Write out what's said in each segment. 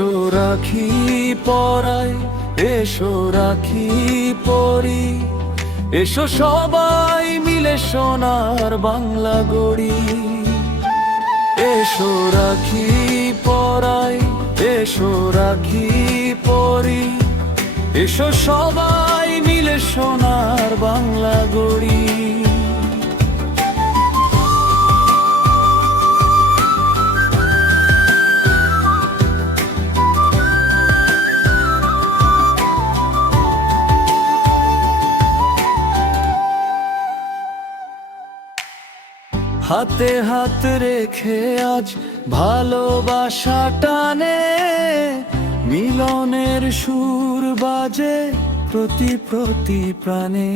এসো রাখি পরাই, এসো রাখি পরি, এসো সবাই মিলে সোনার বাংলা গড়ি। এসো রাখি পরাই, এসো রাখি পরি, এসো সবাই মিলে সোনার বাংলা গড়ি। হাতে হাত রেখে আজ ভালোবাসা টানে, মিলনের সুর বাজে প্রতি প্রতি প্রাণে।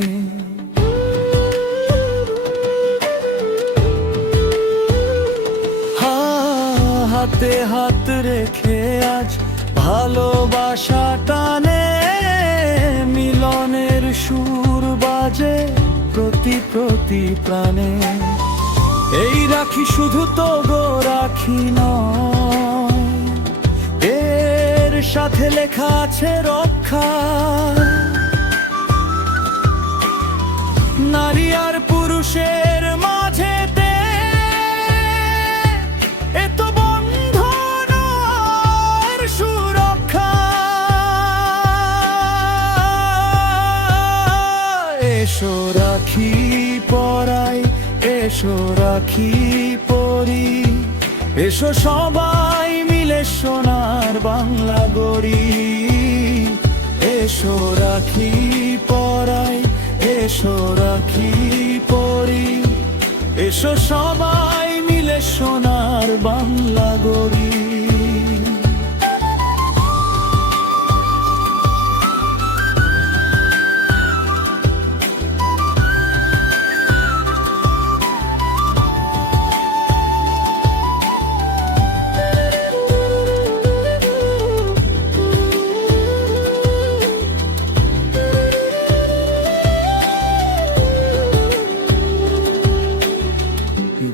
হাতে হাত রেখে আজ ভালোবাসা টানে, মিলনের সুর বাজে প্রতি প্রতি প্রাণে। এই রাখি শুধু তো গো রাখি নয়, এর সাথে লেখা আছে রক্ষা। নারী আর পুরুষের মাঝেতে এত বন্ধন আর সুরক্ষা। এসো রাখি পরাই, এসো রাখি পরি, এসো সবাই মিলে সোনার বাংলা গড়ি। এসো রাখি পরাই, এসো রাখি পরি, এসো সবাই মিলে সোনার বাংলা গড়ি।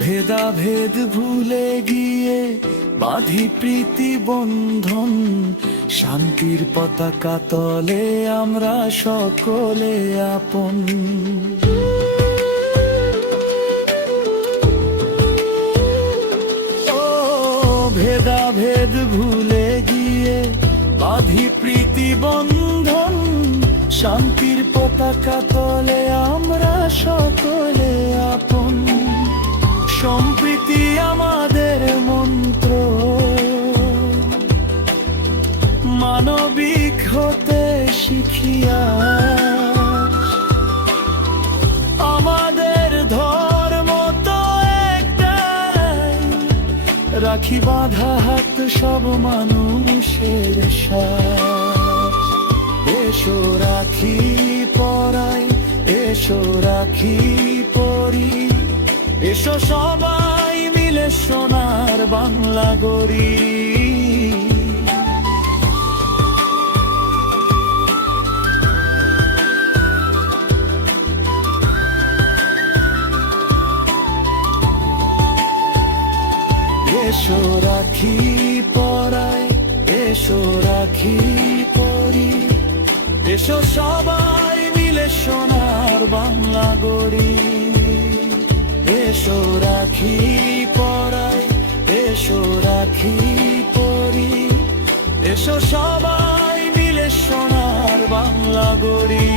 ভেদাভেদ ভুলে গিয়ে বাঁধি প্রীতি বন্ধন, শান্তির পতাকা তলে আমরা সকলে আপন। ও ভেদাভেদ ভুলে গিয়ে বাঁধি প্রীতি বন্ধন, শান্তির পতাকা তলে আমরা সকলে আপন। সম্প্রীতি আমাদের মন্ত্র, মানবিক হতে শিখিয়া আমাদের ধর্ম তো একটাই, রাখি বাঁধা হাত সব মানুষের সাথ। এসো রাখি পরাই, এসো রাখি পরি, এসো সবাই মিলে সোনার বাংলা গড়ি। এসো রাখি পরাই, এসো রাখি পরি, এসো সবাই মিলে সোনার বাংলা গড়ি। এসো রাখি পরাই, এসো রাখি পরি, এসো সবাই মিলে সোনার বাংলা গড়ি।